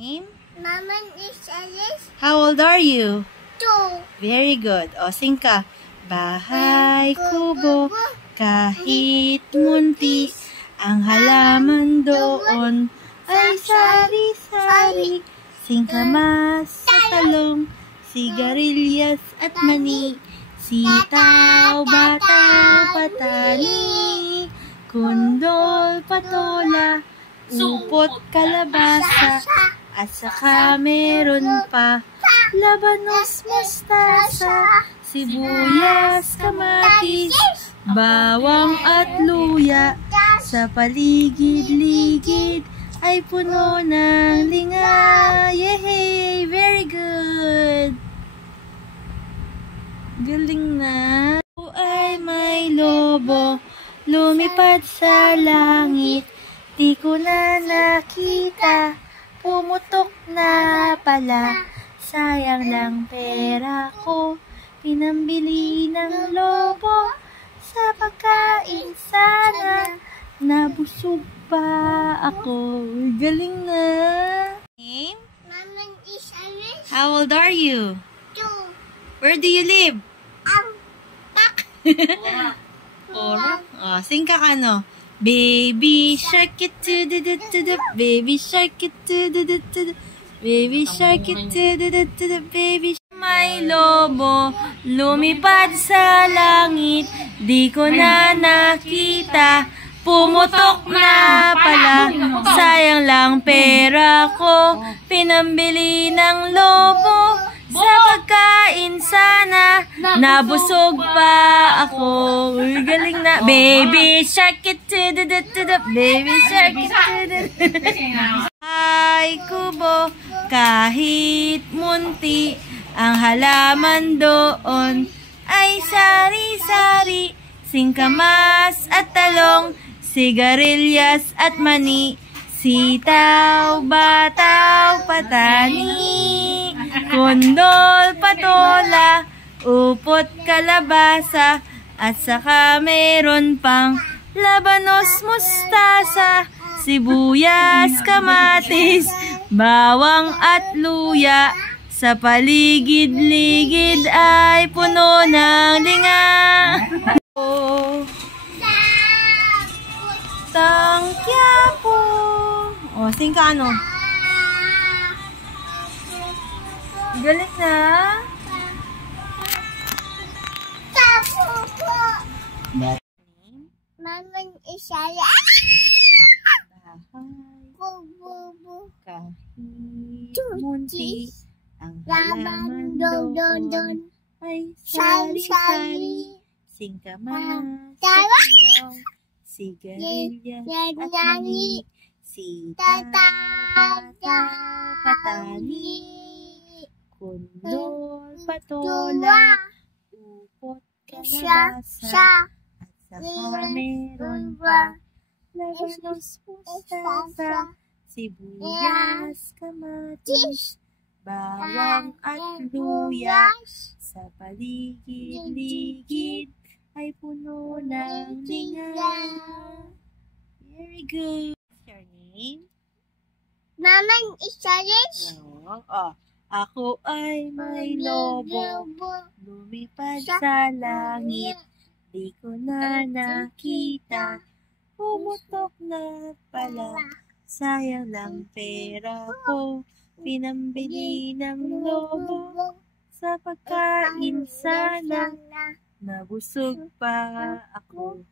Name? Mama is Alice. How old are you? 2. Very good. O, sing ka. Bahay kubo, kahit munti, ang halaman doon ay sari-sari. Singkamas sa talong, sigarilyas at mani, sitaw, bataw, patani, kundol, patola, upot, kalabasa, at saka meron pa labanos, mustasa, sibuyas, kamatis, bawang at luya. Sa paligid-ligid ay puno ng linga. Yay! Very good! Galing na. Ako ay may lobo, lumipad sa langit. Di ko na nakita, pumutok na pala. Sayang lang pera ko, pinambili ng lobo. Sa pagkain sana, nabusog pa ako. Galing na. Name? Mama is Alice. How old are you? 2. Where do you live? Ora. Oh, sing ka ano? Baby shark it to the baby shark it to the baby shark it to the baby. May lobo, lumipad sa langit, di ko na nakita, pumutok na pala. Sayang lang pera ko, pinambili ng lobo. Sa pagkain sana, nabusog pa ako. Uy, galing na. Baby shark it to the baby shark it to the ay kubo, kahit munti, ang halaman doon ay sari-sari. Singkamas at talong, sigarilyas at mani, sitaw, bataw, patani, kundol, patola, upot, kalabasa, at saka meron pang labanos, mustasa, sibuyas, kamatis, bawang at luya. Sa paligid-ligid ay puno ng linga. Tangkyapo. O, sing ka ano? Galit na. Mama is Alice. Kubo. Kahit munti, ang Laman halaman doon ay sari-sari. sari-sari. Singkamas sa Tawa. talong, sigarilyas at mani, sitaw, bataw, patani, kundol, patola, upot, kalabasa, at saka meron pa labanos, mustasa, sibuyas, kamatis, bawang at luya. Sa paligid-ligid ay puno ng linga. Very good. What's your name? Mama is Alice. Oh, ako ay may lobo, lumipad sa langit. Di ko na nakita, pumutok na pala. Sayang lang pera ko, pinambili ng lobo. Sa pagkain sana, nabusog pa ako.